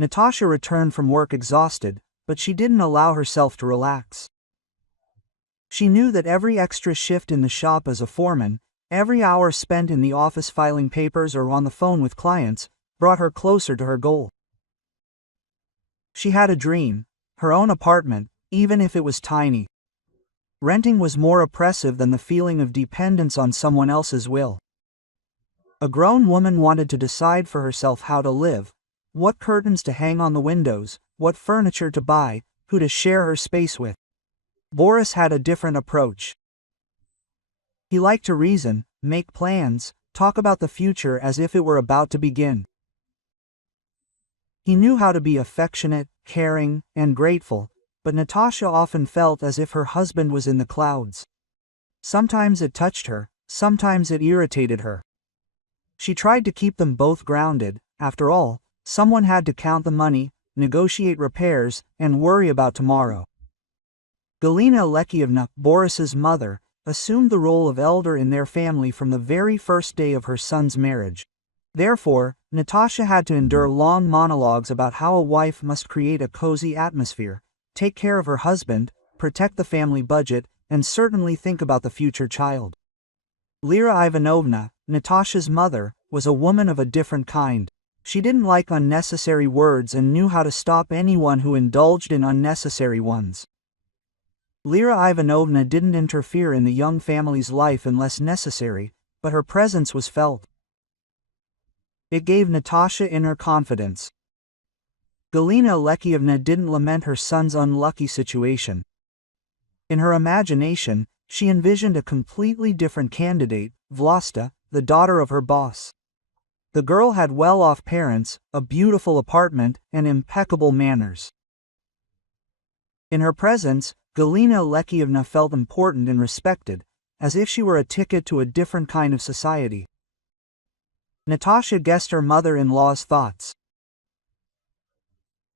Natasha returned from work exhausted, but she didn't allow herself to relax. She knew that every extra shift in the shop as a foreman, every hour spent in the office filing papers or on the phone with clients, brought her closer to her goal. She had a dream, her own apartment, even if it was tiny. Renting was more oppressive than the feeling of dependence on someone else's will. A grown woman wanted to decide for herself how to live, what curtains to hang on the windows, what furniture to buy, who to share her space with. Boris had a different approach. He liked to reason, make plans, talk about the future as if it were about to begin. He knew how to be affectionate, caring, and grateful, but Natasha often felt as if her husband was in the clouds. Sometimes it touched her, sometimes it irritated her. She tried to keep them both grounded. After all, someone had to count the money, negotiate repairs, and worry about tomorrow. Galina Alexievna, Boris's mother, assumed the role of elder in their family from the very first day of her son's marriage. Therefore, Natasha had to endure long monologues about how a wife must create a cozy atmosphere, take care of her husband, protect the family budget, and certainly think about the future child. Lira Ivanovna, Natasha's mother, was a woman of a different kind. She didn't like unnecessary words and knew how to stop anyone who indulged in unnecessary ones. Lira Ivanovna didn't interfere in the young family's life unless necessary, but her presence was felt. It gave Natasha inner confidence. Galina Alexievna didn't lament her son's unlucky situation. In her imagination, she envisioned a completely different candidate, Vlasta, the daughter of her boss. The girl had well-off parents, a beautiful apartment, and impeccable manners. In her presence, Galina Alexievna felt important and respected, as if she were a ticket to a different kind of society. Natasha guessed her mother-in-law's thoughts.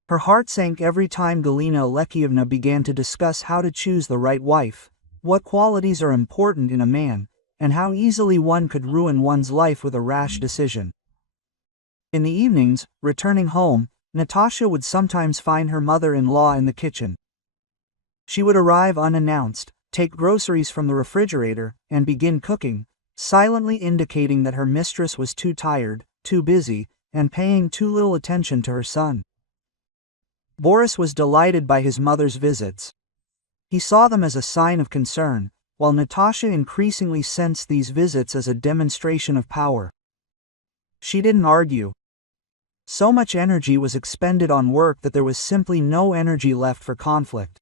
Her heart sank every time Galina Alexievna began to discuss how to choose the right wife, what qualities are important in a man, and how easily one could ruin one's life with a rash decision. In the evenings, returning home, Natasha would sometimes find her mother-in-law in the kitchen. She would arrive unannounced, take groceries from the refrigerator, and begin cooking, silently indicating that her mistress was too tired, too busy, and paying too little attention to her son. Boris was delighted by his mother's visits. He saw them as a sign of concern, while Natasha increasingly sensed these visits as a demonstration of power. She didn't argue. So much energy was expended on work that there was simply no energy left for conflict.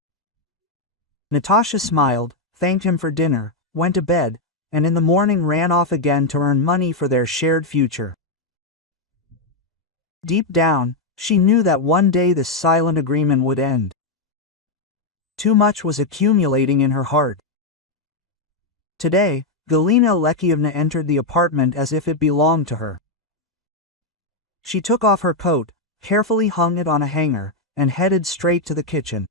Natasha smiled, thanked him for dinner, went to bed, and in the morning ran off again to earn money for their shared future. Deep down, she knew that one day this silent agreement would end. Too much was accumulating in her heart. Today, Galina Alexievna entered the apartment as if it belonged to her. She took off her coat, carefully hung it on a hanger, and headed straight to the kitchen.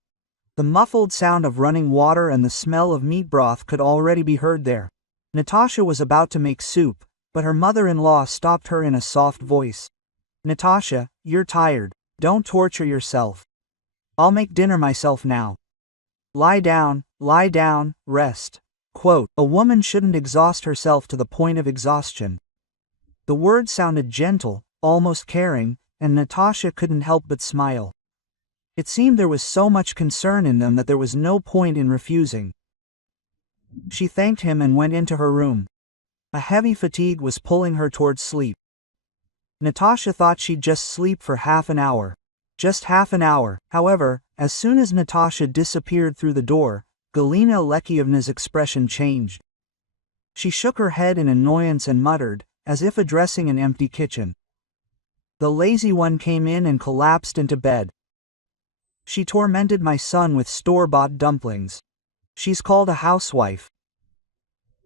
The muffled sound of running water and the smell of meat broth could already be heard there. Natasha was about to make soup, but her mother-in-law stopped her in a soft voice. "Natasha, you're tired. Don't torture yourself. I'll make dinner myself now. Lie down, rest." Quote, "A woman shouldn't exhaust herself to the point of exhaustion." The words sounded gentle, almost caring, and Natasha couldn't help but smile. It seemed there was so much concern in them that there was no point in refusing. She thanked him and went into her room. A heavy fatigue was pulling her towards sleep. Natasha thought she'd just sleep for half an hour. Just half an hour. However, as soon as Natasha disappeared through the door, Galina Alexievna's expression changed. She shook her head in annoyance and muttered, as if addressing an empty kitchen. "The lazy one came in and collapsed into bed. She tormented my son with store-bought dumplings. She's called a housewife."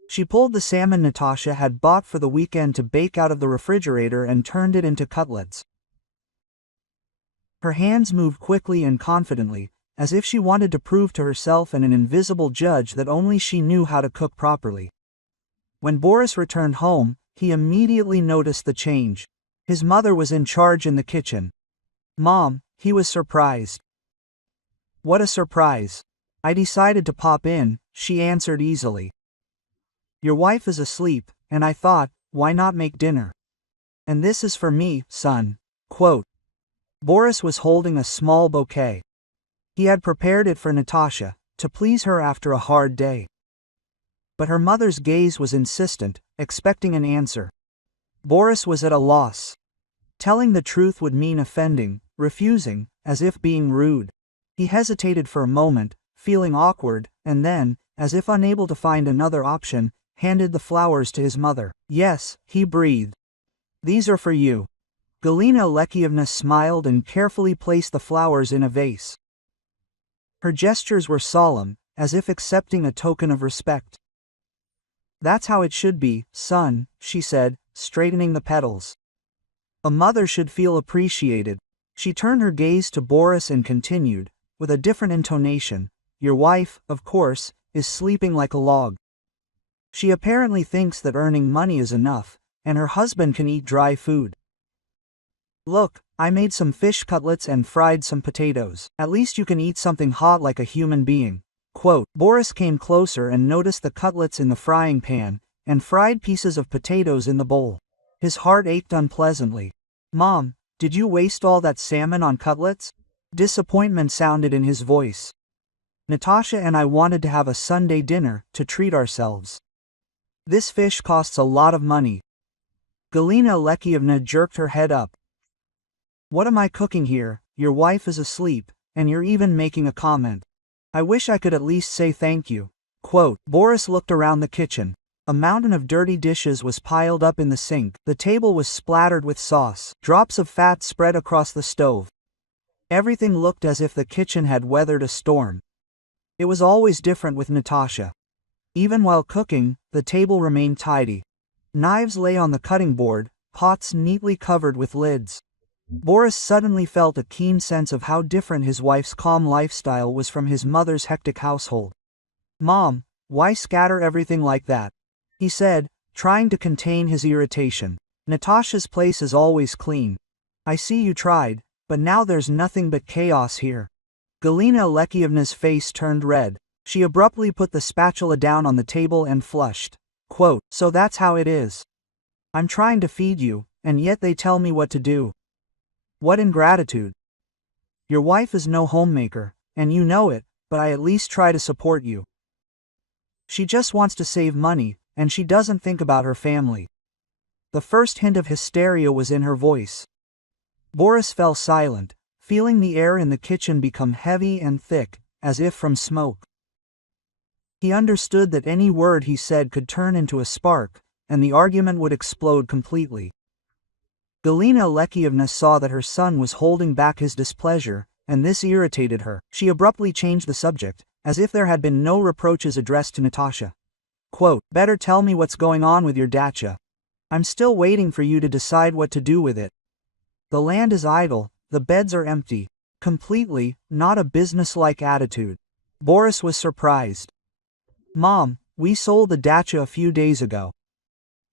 She pulled the salmon Natasha had bought for the weekend to bake out of the refrigerator and turned it into cutlets. Her hands moved quickly and confidently, as if she wanted to prove to herself and an invisible judge that only she knew how to cook properly. When Boris returned home, he immediately noticed the change. His mother was in charge in the kitchen. Mom, he was surprised. What a surprise. I decided to pop in, she answered easily. Your wife is asleep, and I thought, why not make dinner? And this is for me, son. Quote. Boris was holding a small bouquet. He had prepared it for Natasha, to please her after a hard day. But her mother's gaze was insistent, expecting an answer. Boris was at a loss. Telling the truth would mean offending, refusing, as if being rude. He hesitated for a moment, feeling awkward, and then, as if unable to find another option, handed the flowers to his mother. Yes, he breathed. These are for you. Galina Alexievna smiled and carefully placed the flowers in a vase. Her gestures were solemn, as if accepting a token of respect. That's how it should be, son, she said, straightening the petals. A mother should feel appreciated. She turned her gaze to Boris and continued, with a different intonation, your wife, of course, is sleeping like a log. She apparently thinks that earning money is enough, and her husband can eat dry food. Look, I made some fish cutlets and fried some potatoes. At least you can eat something hot like a human being. Quote. Boris came closer and noticed the cutlets in the frying pan, and fried pieces of potatoes in the bowl. His heart ached unpleasantly. Mom, did you waste all that salmon on cutlets? Disappointment sounded in his voice. Natasha and I wanted to have a Sunday dinner, to treat ourselves. This fish costs a lot of money. Galina Alexievna jerked her head up. What am I cooking here? Your wife is asleep, and you're even making a comment. I wish I could at least say thank you. Quote. Boris looked around the kitchen. A mountain of dirty dishes was piled up in the sink. The table was splattered with sauce. Drops of fat spread across the stove. Everything looked as if the kitchen had weathered a storm. It was always different with Natasha. Even while cooking, the table remained tidy. Knives lay on the cutting board, pots neatly covered with lids. Boris suddenly felt a keen sense of how different his wife's calm lifestyle was from his mother's hectic household. Mom, why scatter everything like that? He said, trying to contain his irritation. Natasha's place is always clean. I see you tried, but now there's nothing but chaos here. Galina Alexievna's face turned red. She abruptly put the spatula down on the table and flushed. Quote. So that's how it is. I'm trying to feed you, and yet they tell me what to do. What ingratitude. Your wife is no homemaker, and you know it, but I at least try to support you. She just wants to save money, and she doesn't think about her family. The first hint of hysteria was in her voice. Boris fell silent, feeling the air in the kitchen become heavy and thick, as if from smoke. He understood that any word he said could turn into a spark, and the argument would explode completely. Galina Alexievna saw that her son was holding back his displeasure, and this irritated her. She abruptly changed the subject, as if there had been no reproaches addressed to Natasha. Quote. Better tell me what's going on with your dacha. I'm still waiting for you to decide what to do with it. The land is idle, the beds are empty. Completely, not a business-like attitude. Boris was surprised. Mom, we sold the dacha a few days ago.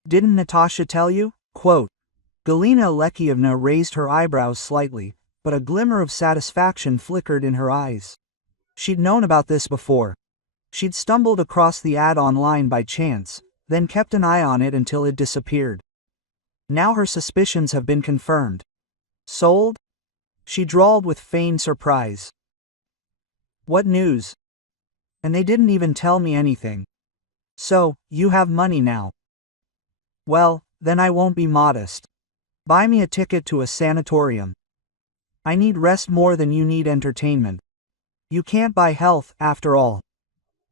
Didn't Natasha tell you? Quote. Galina Alexievna raised her eyebrows slightly, but a glimmer of satisfaction flickered in her eyes. She'd known about this before. She'd stumbled across the ad online by chance, then kept an eye on it until it disappeared. Now her suspicions have been confirmed. Sold? She drawled with feigned surprise. What news? And they didn't even tell me anything. So, you have money now. Well, then I won't be modest. Buy me a ticket to a sanatorium. I need rest more than you need entertainment. You can't buy health, after all.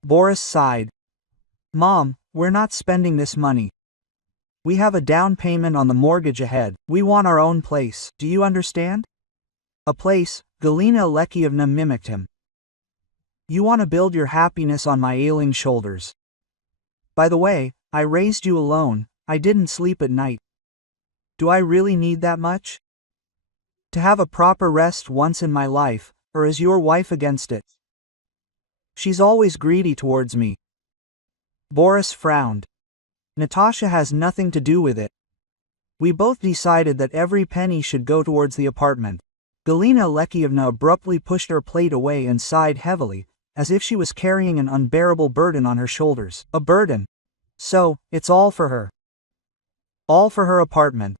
Boris sighed. Mom, we're not spending this money. We have a down payment on the mortgage ahead. We want our own place, do you understand? A place, Galina Alexievna mimicked him. You want to build your happiness on my ailing shoulders. By the way, I raised you alone, I didn't sleep at night. Do I really need that much? To have a proper rest once in my life, or is your wife against it? She's always greedy towards me. Boris frowned. Natasha has nothing to do with it. We both decided that every penny should go towards the apartment. Galina Alexievna abruptly pushed her plate away and sighed heavily, as if she was carrying an unbearable burden on her shoulders. A burden. So, it's all for her. All for her apartment.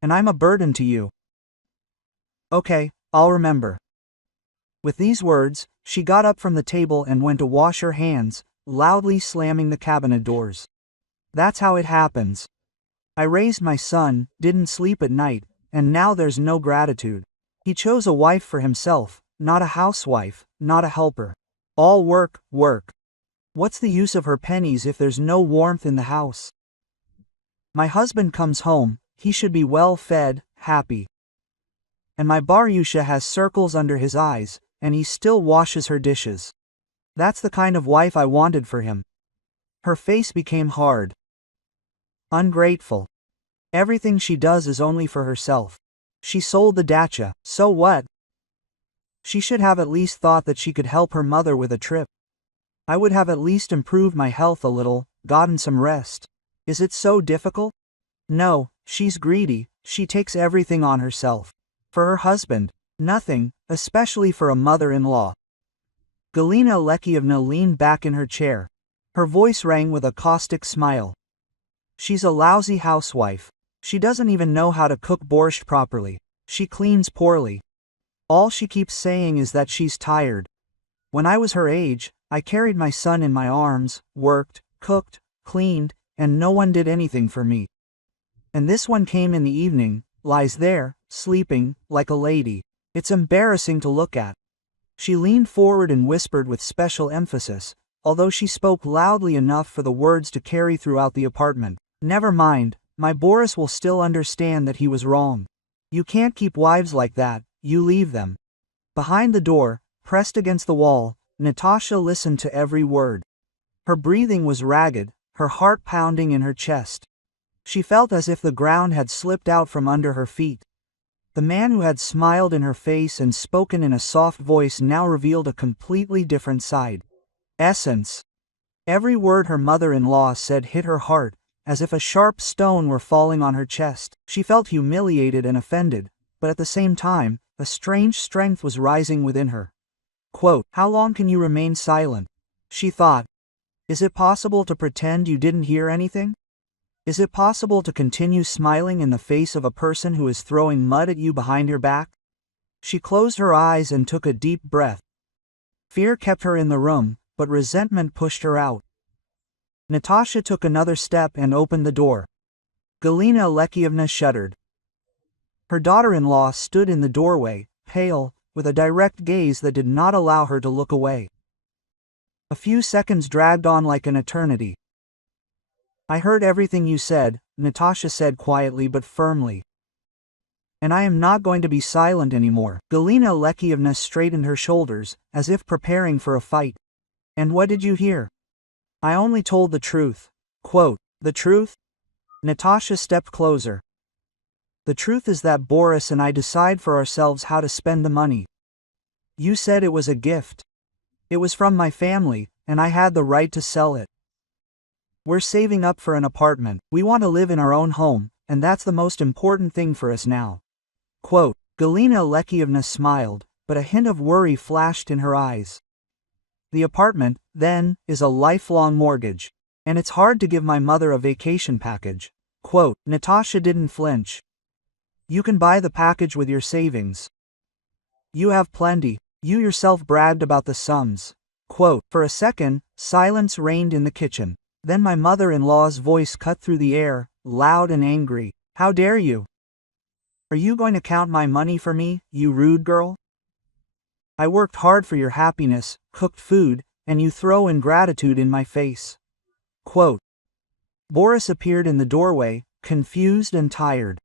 And I'm a burden to you. Okay, I'll remember. With these words, she got up from the table and went to wash her hands, loudly slamming the cabinet doors. That's how it happens. I raised my son, didn't sleep at night, and now there's no gratitude. He chose a wife for himself, not a housewife, not a helper. All work, work. What's the use of her pennies if there's no warmth in the house? My husband comes home, he should be well fed, happy. And my Baryusha has circles under his eyes, and he still washes her dishes. That's the kind of wife I wanted for him. Her face became hard. Ungrateful. Everything she does is only for herself. She sold the dacha, so what? She should have at least thought that she could help her mother with a trip. I would have at least improved my health a little, gotten some rest. Is it so difficult? No, she's greedy, she takes everything on herself. For her husband, nothing, especially for a mother-in-law. Galina Alexievna leaned back in her chair. Her voice rang with a caustic smile. She's a lousy housewife. She doesn't even know how to cook borscht properly. She cleans poorly. All she keeps saying is that she's tired. When I was her age, I carried my son in my arms, worked, cooked, cleaned, and no one did anything for me. And this one came in the evening, lies there, sleeping, like a lady. It's embarrassing to look at. She leaned forward and whispered with special emphasis, although she spoke loudly enough for the words to carry throughout the apartment. Never mind, my Boris will still understand that he was wrong. You can't keep wives like that, you leave them. Behind the door, pressed against the wall, Natasha listened to every word. Her breathing was ragged, her heart pounding in her chest. She felt as if the ground had slipped out from under her feet. The man who had smiled in her face and spoken in a soft voice now revealed a completely different side. Essence. Every word her mother-in-law said hit her heart, as if a sharp stone were falling on her chest. She felt humiliated and offended, but at the same time, a strange strength was rising within her. Quote, "How long can you remain silent?" she thought. Is it possible to pretend you didn't hear anything? Is it possible to continue smiling in the face of a person who is throwing mud at you behind your back? She closed her eyes and took a deep breath. Fear kept her in the room, but resentment pushed her out. Natasha took another step and opened the door. Galina Alexievna shuddered. Her daughter-in-law stood in the doorway, pale, with a direct gaze that did not allow her to look away. A few seconds dragged on like an eternity. I heard everything you said, Natasha said quietly but firmly. And I am not going to be silent anymore. Galina Alexievna straightened her shoulders, as if preparing for a fight. And what did you hear? I only told the truth. Quote, the truth? Natasha stepped closer. The truth is that Boris and I decide for ourselves how to spend the money. You said it was a gift. It was from my family, and I had the right to sell it. We're saving up for an apartment. We want to live in our own home, and that's the most important thing for us now. Quote, Galina Alexievna smiled, but a hint of worry flashed in her eyes. The apartment, then, is a lifelong mortgage. And it's hard to give my mother a vacation package. Quote, Natasha didn't flinch. You can buy the package with your savings. You have plenty. You yourself bragged about the sums. Quote, for a second, silence reigned in the kitchen. Then my mother-in-law's voice cut through the air, loud and angry. How dare you? Are you going to count my money for me, you rude girl? I worked hard for your happiness, cooked food, and you throw ingratitude in my face. Quote. Boris appeared in the doorway, confused and tired.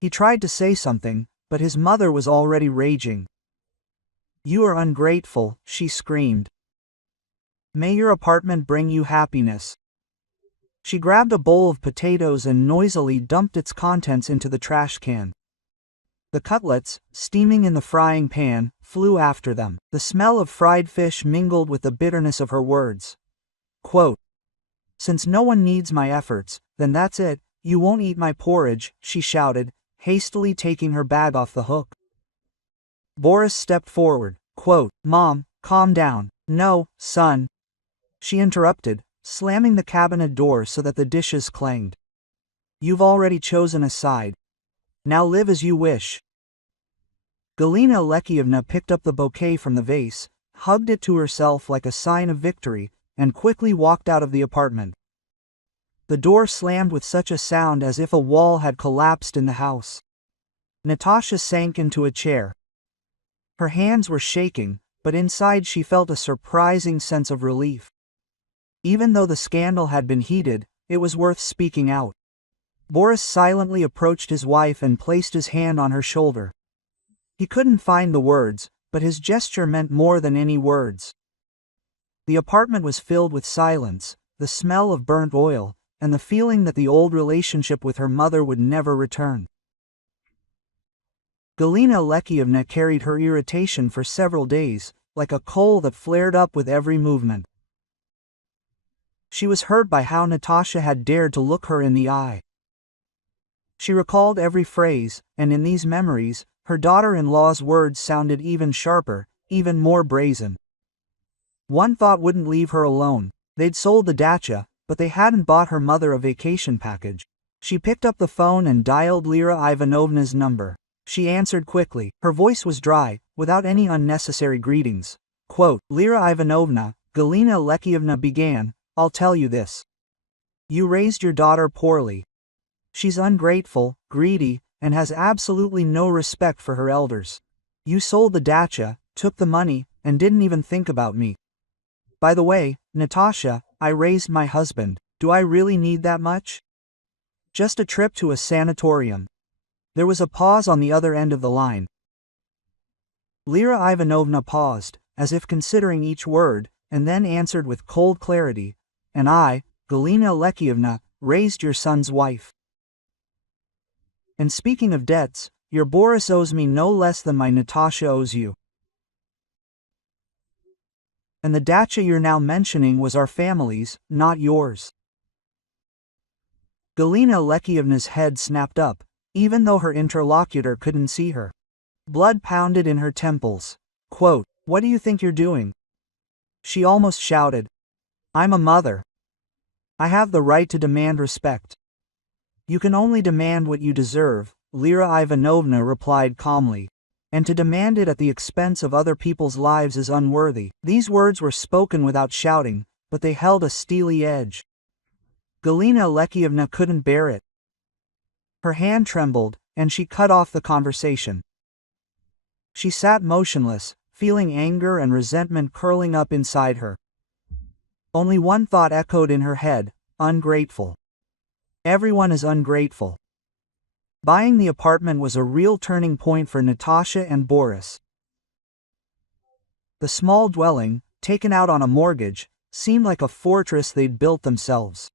He tried to say something, but his mother was already raging. You are ungrateful, she screamed. May your apartment bring you happiness. She grabbed a bowl of potatoes and noisily dumped its contents into the trash can. The cutlets, steaming in the frying pan, flew after them. The smell of fried fish mingled with the bitterness of her words. Quote, since no one needs my efforts, then that's it, you won't eat my porridge, she shouted, hastily taking her bag off the hook. Boris stepped forward. Quote, "Mom, calm down." "No, son," she interrupted, slamming the cabinet door so that the dishes clanged. "You've already chosen a side. Now live as you wish." Galina Alexievna picked up the bouquet from the vase, hugged it to herself like a sign of victory, and quickly walked out of the apartment. The door slammed with such a sound as if a wall had collapsed in the house. Natasha sank into a chair. Her hands were shaking, but inside she felt a surprising sense of relief. Even though the scandal had been heated, it was worth speaking out. Boris silently approached his wife and placed his hand on her shoulder. He couldn't find the words, but his gesture meant more than any words. The apartment was filled with silence, the smell of burnt oil, and the feeling that the old relationship with her mother would never return. Galina Alexievna carried her irritation for several days, like a coal that flared up with every movement. She was hurt by how Natasha had dared to look her in the eye. She recalled every phrase, and in these memories, her daughter-in-law's words sounded even sharper, even more brazen. One thought wouldn't leave her alone. They'd sold the dacha, but they hadn't bought her mother a vacation package. She picked up the phone and dialed Lira Ivanovna's number. She answered quickly. Her voice was dry, without any unnecessary greetings. Quote, "Lira Ivanovna," Galina Alexievna began, "I'll tell you this. You raised your daughter poorly. She's ungrateful, greedy, and has absolutely no respect for her elders. You sold the dacha, took the money, and didn't even think about me. By the way, Natasha, I raised my husband. Do I really need that much? Just a trip to a sanatorium." There was a pause on the other end of the line. Lira Ivanovna paused, as if considering each word, and then answered with cold clarity, "And I, Galina Alexievna, raised your son's wife. And speaking of debts, your Boris owes me no less than my Natasha owes you. And the dacha you're now mentioning was our family's, not yours." Galina Alexievna's head snapped up, even though her interlocutor couldn't see her. Blood pounded in her temples. Quote, "What do you think you're doing?" She almost shouted. "I'm a mother. I have the right to demand respect." "You can only demand what you deserve," Lira Ivanovna replied calmly. "And to demand it at the expense of other people's lives is unworthy." These words were spoken without shouting, but they held a steely edge. Galina Alexievna couldn't bear it. Her hand trembled, and she cut off the conversation. She sat motionless, feeling anger and resentment curling up inside her. Only one thought echoed in her head: ungrateful. Everyone is ungrateful. Buying the apartment was a real turning point for Natasha and Boris. The small dwelling, taken out on a mortgage, seemed like a fortress they'd built themselves.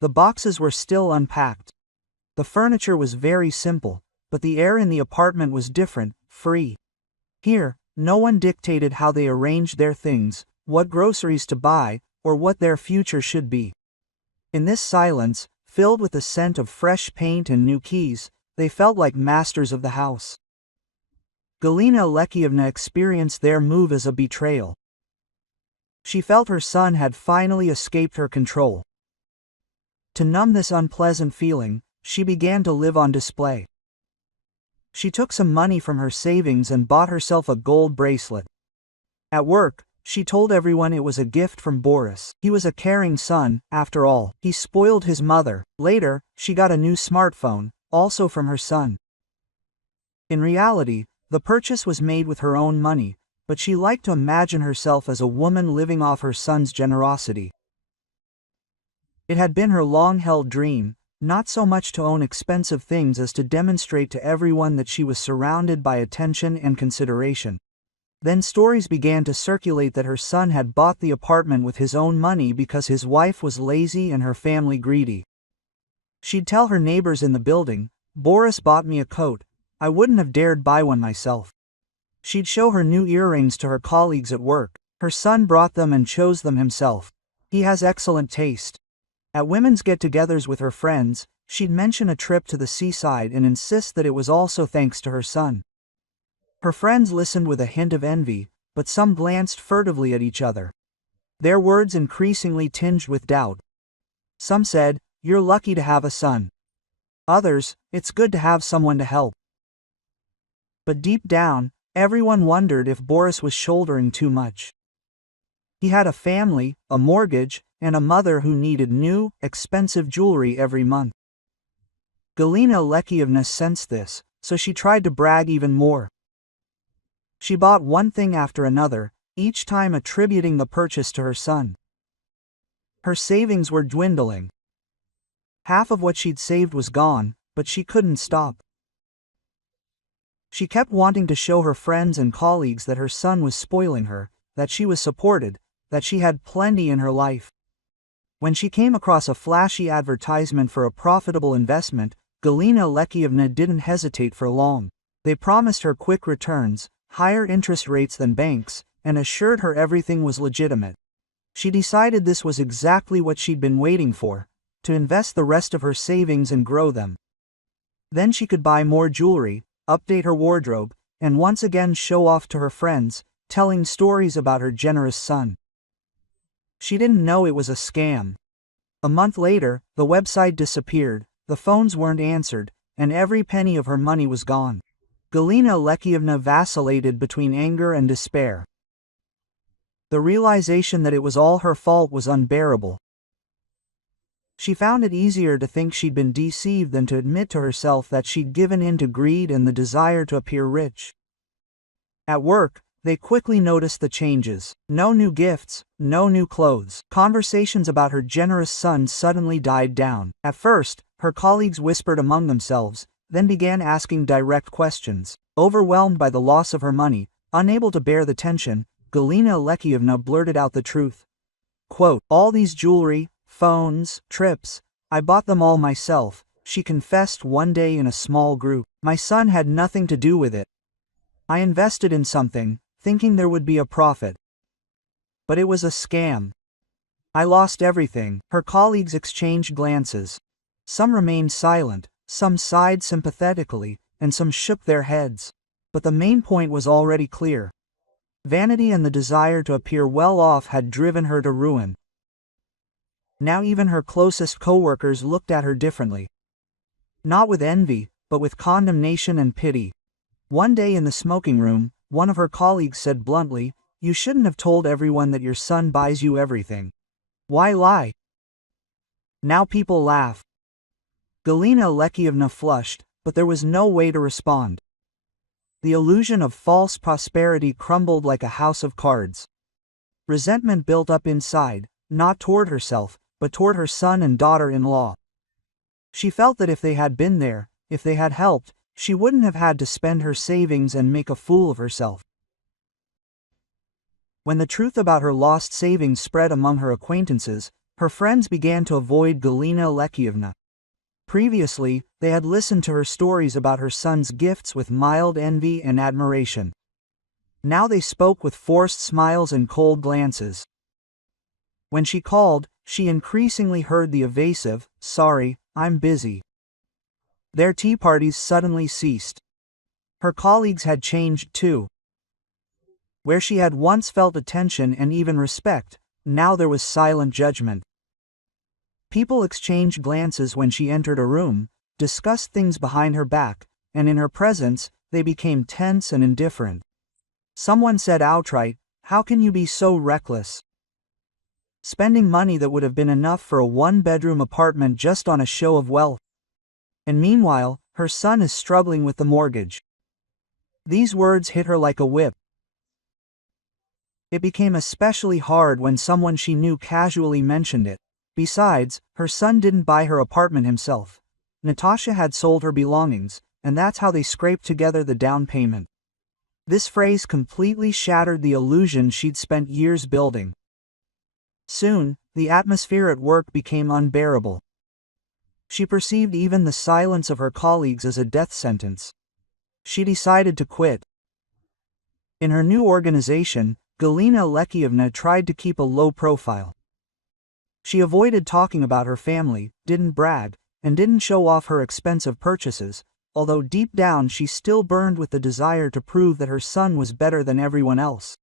The boxes were still unpacked. The furniture was very simple, but the air in the apartment was different, free. Here, no one dictated how they arranged their things, what groceries to buy, or what their future should be. In this silence, filled with the scent of fresh paint and new keys, they felt like masters of the house. Galina Alexievna experienced their move as a betrayal. She felt her son had finally escaped her control. To numb this unpleasant feeling, she began to live on display. She took some money from her savings and bought herself a gold bracelet. At work, she told everyone it was a gift from Boris. He was a caring son, after all. He spoiled his mother. Later, she got a new smartphone, also from her son. In reality, the purchase was made with her own money, but she liked to imagine herself as a woman living off her son's generosity. It had been her long-held dream, not so much to own expensive things as to demonstrate to everyone that she was surrounded by attention and consideration. Then stories began to circulate that her son had bought the apartment with his own money because his wife was lazy and her family greedy. She'd tell her neighbors in the building, "Boris bought me a coat. I wouldn't have dared buy one myself." She'd show her new earrings to her colleagues at work. "Her son brought them and chose them himself. He has excellent taste." At women's get-togethers with her friends, she'd mention a trip to the seaside and insist that it was also thanks to her son. Her friends listened with a hint of envy, but some glanced furtively at each other. Their words increasingly tinged with doubt. Some said, "You're lucky to have a son." Others, "It's good to have someone to help." But deep down, everyone wondered if Boris was shouldering too much. He had a family, a mortgage, and a mother who needed new, expensive jewelry every month. Galina Alexievna sensed this, so she tried to brag even more. She bought one thing after another, each time attributing the purchase to her son. Her savings were dwindling. Half of what she'd saved was gone, but she couldn't stop. She kept wanting to show her friends and colleagues that her son was spoiling her, that she was supported, that she had plenty in her life. When she came across a flashy advertisement for a profitable investment, Galina Alexievna didn't hesitate for long. They promised her quick returns, higher interest rates than banks, and assured her everything was legitimate. She decided this was exactly what she'd been waiting for, to invest the rest of her savings and grow them. Then she could buy more jewelry, update her wardrobe, and once again show off to her friends, telling stories about her generous son. She didn't know it was a scam. A month later, the website disappeared, the phones weren't answered, and every penny of her money was gone. Galina Alexievna vacillated between anger and despair. The realization that it was all her fault was unbearable. She found it easier to think she'd been deceived than to admit to herself that she'd given in to greed and the desire to appear rich. At work, they quickly noticed the changes. No new gifts, no new clothes. Conversations about her generous son suddenly died down. At first, her colleagues whispered among themselves, then began asking direct questions. Overwhelmed by the loss of her money, unable to bear the tension, Galina Alexievna blurted out the truth. Quote, "All these jewelry, phones, trips, I bought them all myself," she confessed one day in a small group. "My son had nothing to do with it. I invested in something, thinking there would be a profit. But it was a scam. I lost everything." Her colleagues exchanged glances. Some remained silent, some sighed sympathetically, and some shook their heads. But the main point was already clear. Vanity and the desire to appear well off had driven her to ruin. Now even her closest co-workers looked at her differently. Not with envy, but with condemnation and pity. One day in the smoking room, one of her colleagues said bluntly, "You shouldn't have told everyone that your son buys you everything. Why lie?" Now people laugh. Galina Alexievna flushed, but there was no way to respond. The illusion of false prosperity crumbled like a house of cards. Resentment built up inside, not toward herself, but toward her son and daughter-in-law. She felt that if they had been there, if they had helped, she wouldn't have had to spend her savings and make a fool of herself. When the truth about her lost savings spread among her acquaintances, her friends began to avoid Galina Alexievna. Previously, they had listened to her stories about her son's gifts with mild envy and admiration. Now they spoke with forced smiles and cold glances. When she called, she increasingly heard the evasive, "Sorry, I'm busy." Their tea parties suddenly ceased. Her colleagues had changed too. Where she had once felt attention and even respect, now there was silent judgment. People exchanged glances when she entered a room, discussed things behind her back, and in her presence, they became tense and indifferent. Someone said outright, "How can you be so reckless? Spending money that would have been enough for a one-bedroom apartment just on a show of wealth. And meanwhile, her son is struggling with the mortgage." These words hit her like a whip. It became especially hard when someone she knew casually mentioned it. Besides, her son didn't buy her apartment himself. Natasha had sold her belongings, and that's how they scraped together the down payment. This phrase completely shattered the illusion she'd spent years building. Soon, the atmosphere at work became unbearable. She perceived even the silence of her colleagues as a death sentence. She decided to quit. In her new organization, Galina Alexievna tried to keep a low profile. She avoided talking about her family, didn't brag, and didn't show off her expensive purchases, although deep down she still burned with the desire to prove that her son was better than everyone else.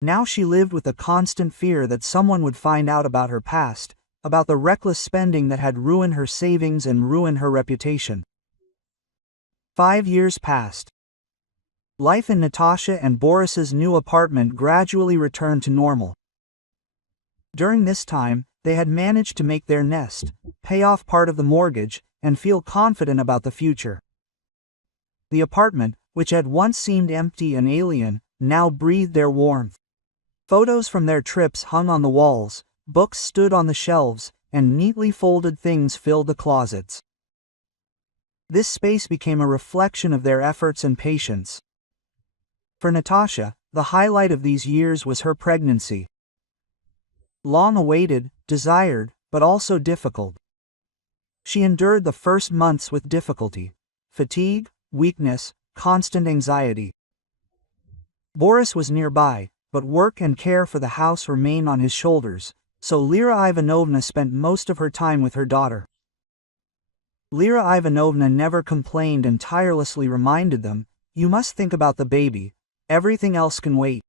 Now she lived with a constant fear that someone would find out about her past, about the reckless spending that had ruined her savings and ruined her reputation. 5 years passed. Life in Natasha and Boris's new apartment gradually returned to normal. During this time, they had managed to make their nest, pay off part of the mortgage, and feel confident about the future. The apartment, which had once seemed empty and alien, now breathed their warmth. Photos from their trips hung on the walls, books stood on the shelves, and neatly folded things filled the closets. This space became a reflection of their efforts and patience. For Natasha, the highlight of these years was her pregnancy. Long awaited, desired, but also difficult. She endured the first months with difficulty, fatigue, weakness, constant anxiety. Boris was nearby, but work and care for the house remained on his shoulders, so Lyra Ivanovna spent most of her time with her daughter. Lyra Ivanovna never complained and tirelessly reminded them, "You must think about the baby, everything else can wait."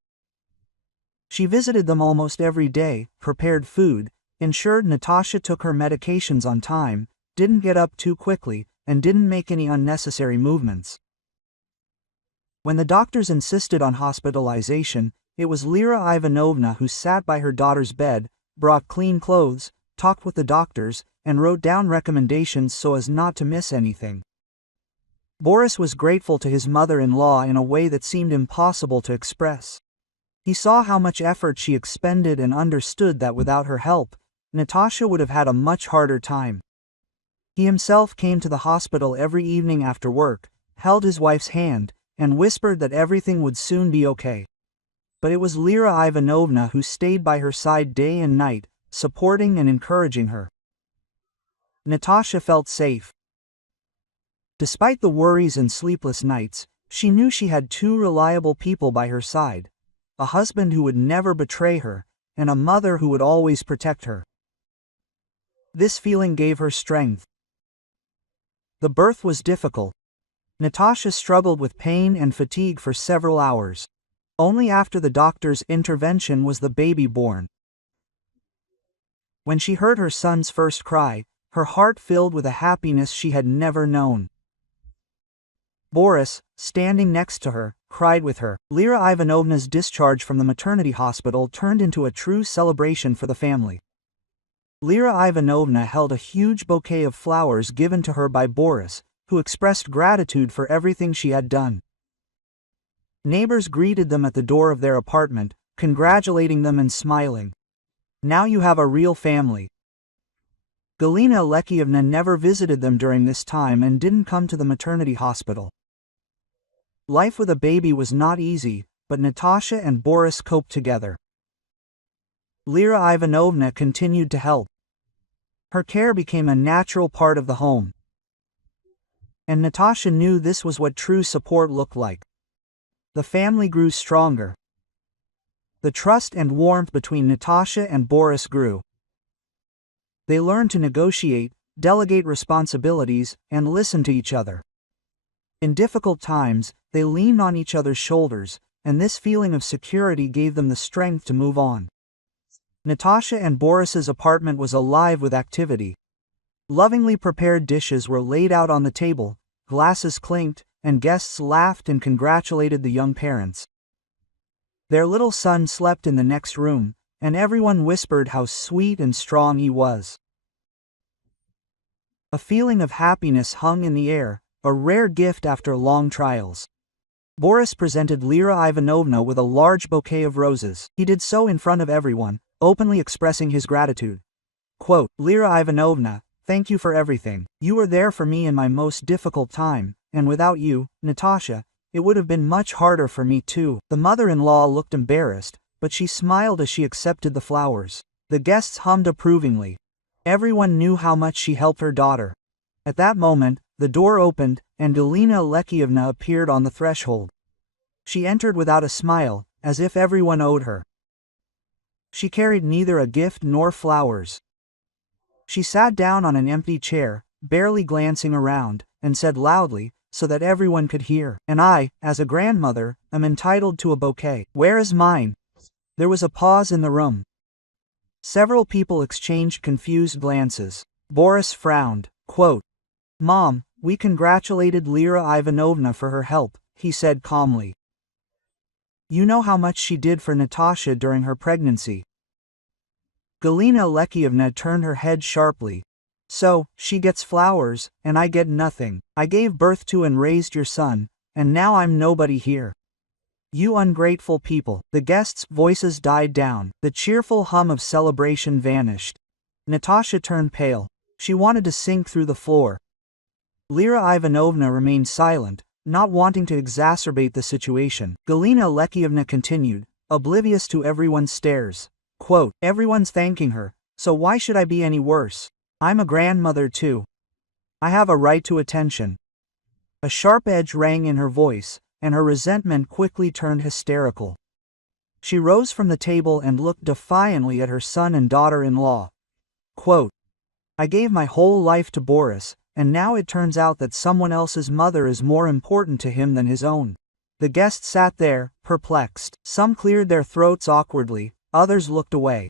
She visited them almost every day, prepared food, ensured Natasha took her medications on time, didn't get up too quickly, and didn't make any unnecessary movements. When the doctors insisted on hospitalization, it was Lyra Ivanovna who sat by her daughter's bed, brought clean clothes, talked with the doctors, and wrote down recommendations so as not to miss anything. Boris was grateful to his mother-in-law in a way that seemed impossible to express. He saw how much effort she expended and understood that without her help, Natasha would have had a much harder time. He himself came to the hospital every evening after work, held his wife's hand, and whispered that everything would soon be okay. But it was Lyra Ivanovna who stayed by her side day and night, supporting and encouraging her. Natasha felt safe. Despite the worries and sleepless nights, she knew she had 2 reliable people by her side, a husband who would never betray her, and a mother who would always protect her. This feeling gave her strength. The birth was difficult. Natasha struggled with pain and fatigue for several hours. Only after the doctor's intervention was the baby born. When she heard her son's first cry, her heart filled with a happiness she had never known. Boris, standing next to her, cried with her. Lyra Ivanovna's discharge from the maternity hospital turned into a true celebration for the family. Lyra Ivanovna held a huge bouquet of flowers given to her by Boris, who expressed gratitude for everything she had done. Neighbors greeted them at the door of their apartment, congratulating them and smiling. "Now you have a real family." Galina Alexievna never visited them during this time and didn't come to the maternity hospital. Life with a baby was not easy, but Natasha and Boris coped together. Lyra Ivanovna continued to help. Her care became a natural part of the home. And Natasha knew this was what true support looked like. The family grew stronger. The trust and warmth between Natasha and Boris grew. They learned to negotiate, delegate responsibilities, and listen to each other. In difficult times, they leaned on each other's shoulders, and this feeling of security gave them the strength to move on. Natasha and Boris's apartment was alive with activity. Lovingly prepared dishes were laid out on the table, glasses clinked, and guests laughed and congratulated the young parents. Their little son slept in the next room, and everyone whispered how sweet and strong he was. A feeling of happiness hung in the air, a rare gift after long trials. Boris presented Lyra Ivanovna with a large bouquet of roses. He did so in front of everyone, openly expressing his gratitude. Quote, "Lyra Ivanovna, thank you for everything. You were there for me in my most difficult time, and without you, Natasha, it would have been much harder for me too." The mother-in-law looked embarrassed, but she smiled as she accepted the flowers. The guests hummed approvingly. Everyone knew how much she helped her daughter. At that moment, the door opened, and Galina Alexievna appeared on the threshold. She entered without a smile, as if everyone owed her. She carried neither a gift nor flowers. She sat down on an empty chair, barely glancing around, and said loudly, so that everyone could hear, "And I, as a grandmother, am entitled to a bouquet. Where is mine?" There was a pause in the room. Several people exchanged confused glances. Boris frowned. Quote, "Mom, we congratulated Lyra Ivanovna for her help," he said calmly. "You know how much she did for Natasha during her pregnancy." Galina Alexievna turned her head sharply. "So, she gets flowers, and I get nothing. I gave birth to and raised your son, and now I'm nobody here. You ungrateful people." The guests' voices died down. The cheerful hum of celebration vanished. Natasha turned pale. She wanted to sink through the floor. Lyra Ivanovna remained silent, not wanting to exacerbate the situation. Galina Alexievna continued, oblivious to everyone's stares. Quote, "Everyone's thanking her, so why should I be any worse? I'm a grandmother too. I have a right to attention." A sharp edge rang in her voice, and her resentment quickly turned hysterical. She rose from the table and looked defiantly at her son and daughter-in-law. Quote, "I gave my whole life to Boris, and now it turns out that someone else's mother is more important to him than his own." The guests sat there, perplexed. Some cleared their throats awkwardly, others looked away.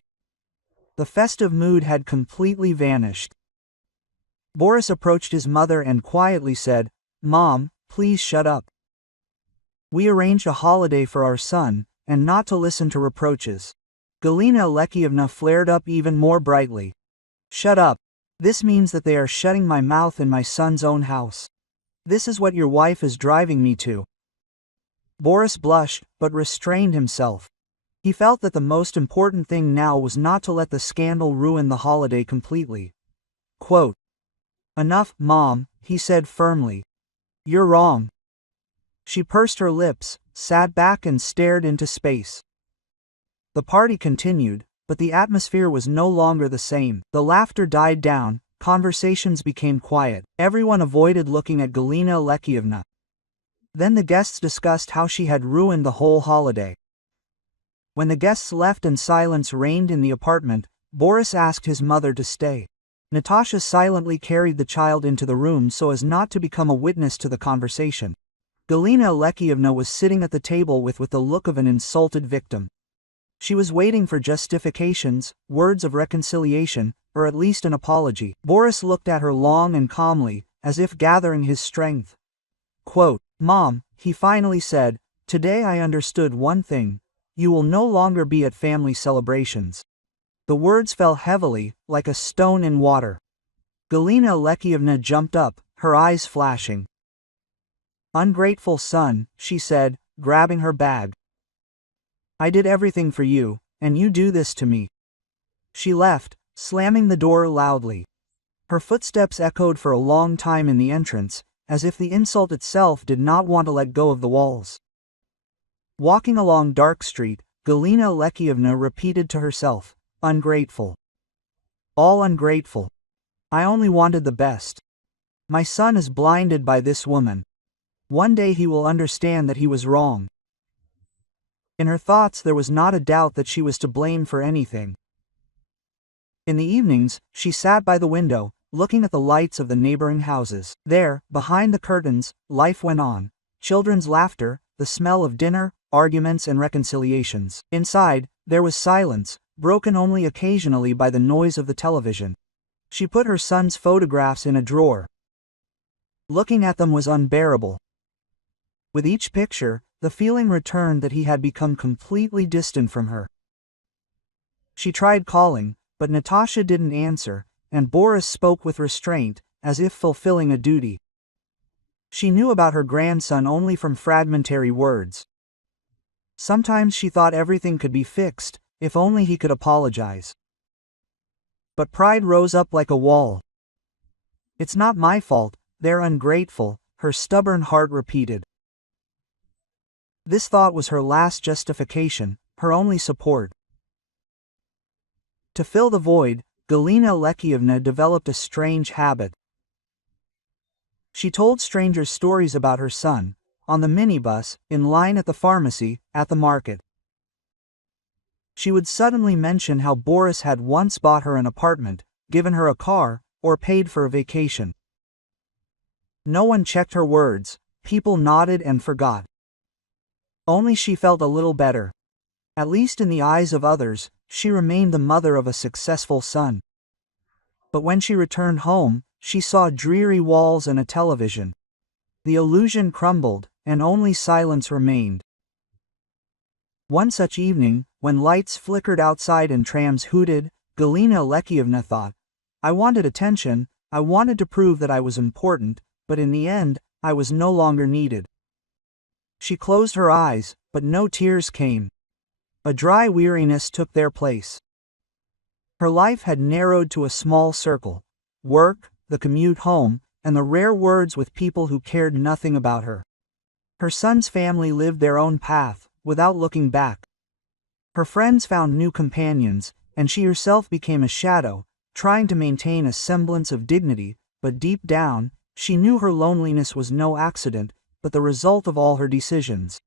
The festive mood had completely vanished. Boris approached his mother and quietly said, "Mom, please shut up. We arranged a holiday for our son, and not to listen to reproaches." Galina Alexievna flared up even more brightly. "Shut up. This means that they are shutting my mouth in my son's own house. This is what your wife is driving me to." Boris blushed, but restrained himself. He felt that the most important thing now was not to let the scandal ruin the holiday completely. Quote, "Enough, Mom," he said firmly. "You're wrong." She pursed her lips, sat back and stared into space. The party continued, but the atmosphere was no longer the same. The laughter died down, conversations became quiet. Everyone avoided looking at Galina Alexievna. Then the guests discussed how she had ruined the whole holiday. When the guests left and silence reigned in the apartment, Boris asked his mother to stay. Natasha silently carried the child into the room so as not to become a witness to the conversation. Galina Alexievna was sitting at the table with the look of an insulted victim. She was waiting for justifications, words of reconciliation, or at least an apology. Boris looked at her long and calmly, as if gathering his strength. Quote, "Mom," he finally said, "today I understood one thing. You will no longer be at family celebrations." The words fell heavily, like a stone in water. Galina Alexievna jumped up, her eyes flashing. "Ungrateful son," she said, grabbing her bag. "I did everything for you, and you do this to me." She left, slamming the door loudly. Her footsteps echoed for a long time in the entrance, as if the insult itself did not want to let go of the walls. Walking along Dark Street, Galina Alexievna repeated to herself, "Ungrateful. All ungrateful. I only wanted the best. My son is blinded by this woman. One day he will understand that he was wrong." In her thoughts there was not a doubt that she was to blame for anything. In the evenings, she sat by the window, looking at the lights of the neighboring houses. There, behind the curtains, life went on. Children's laughter, the smell of dinner, arguments and reconciliations. Inside, there was silence, broken only occasionally by the noise of the television. She put her son's photographs in a drawer. Looking at them was unbearable. With each picture, the feeling returned that he had become completely distant from her. She tried calling, but Natasha didn't answer, and Boris spoke with restraint, as if fulfilling a duty. She knew about her grandson only from fragmentary words. Sometimes she thought everything could be fixed, if only he could apologize. But pride rose up like a wall. "It's not my fault, they're ungrateful," her stubborn heart repeated. This thought was her last justification, her only support. To fill the void, Galina Alexievna developed a strange habit. She told strangers stories about her son, on the minibus, in line at the pharmacy, at the market. She would suddenly mention how Boris had once bought her an apartment, given her a car, or paid for a vacation. No one checked her words, people nodded and forgot. Only she felt a little better. At least in the eyes of others, she remained the mother of a successful son. But when she returned home, she saw dreary walls and a television. The illusion crumbled, and only silence remained. One such evening, when lights flickered outside and trams hooted, Galina Alexievna thought, "I wanted attention, I wanted to prove that I was important, but in the end, I was no longer needed." She closed her eyes, but no tears came. A dry weariness took their place. Her life had narrowed to a small circle: work, the commute home, and the rare words with people who cared nothing about her. Her son's family lived their own path, without looking back. Her friends found new companions, and she herself became a shadow, trying to maintain a semblance of dignity, but deep down, she knew her loneliness was no accident, but the result of all her decisions.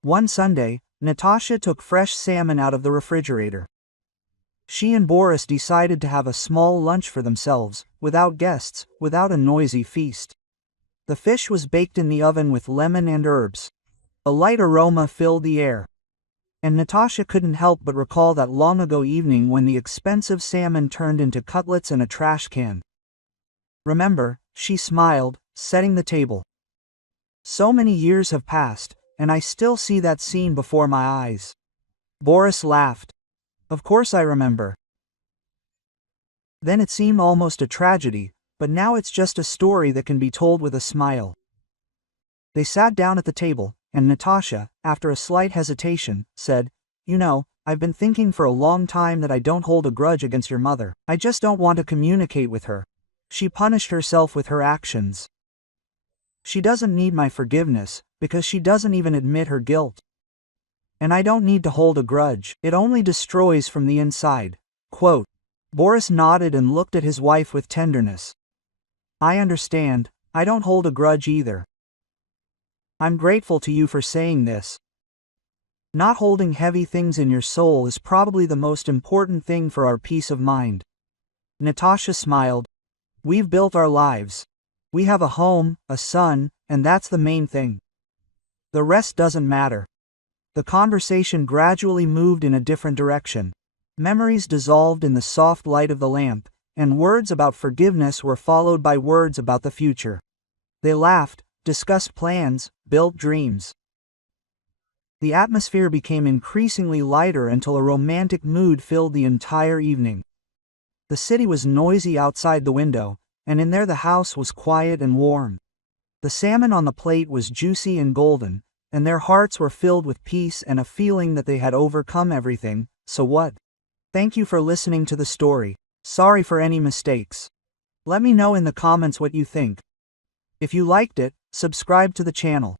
One Sunday, Natasha took fresh salmon out of the refrigerator. She and Boris decided to have a small lunch for themselves, without guests, without a noisy feast. The fish was baked in the oven with lemon and herbs. A light aroma filled the air. And Natasha couldn't help but recall that long-ago evening when the expensive salmon turned into cutlets and a trash can. "Remember," she smiled, setting the table. "So many years have passed, and I still see that scene before my eyes." Boris laughed. "Of course I remember." Then it seemed almost a tragedy, but now it's just a story that can be told with a smile. They sat down at the table, and Natasha, after a slight hesitation, said, "You know, I've been thinking for a long time that I don't hold a grudge against your mother. I just don't want to communicate with her. She punished herself with her actions. She doesn't need my forgiveness, because she doesn't even admit her guilt. And I don't need to hold a grudge, it only destroys from the inside." Quote. Boris nodded and looked at his wife with tenderness. "I understand, I don't hold a grudge either. I'm grateful to you for saying this. Not holding heavy things in your soul is probably the most important thing for our peace of mind." Natasha smiled. "We've built our lives. We have a home, a son, and that's the main thing. The rest doesn't matter." The conversation gradually moved in a different direction. Memories dissolved in the soft light of the lamp, and words about forgiveness were followed by words about the future. They laughed, discussed plans, built dreams. The atmosphere became increasingly lighter until a romantic mood filled the entire evening. The city was noisy outside the window, and in there the house was quiet and warm. The salmon on the plate was juicy and golden, and their hearts were filled with peace and a feeling that they had overcome everything. So what? Thank you for listening to the story. Sorry for any mistakes. Let me know in the comments what you think. If you liked it, subscribe to the channel.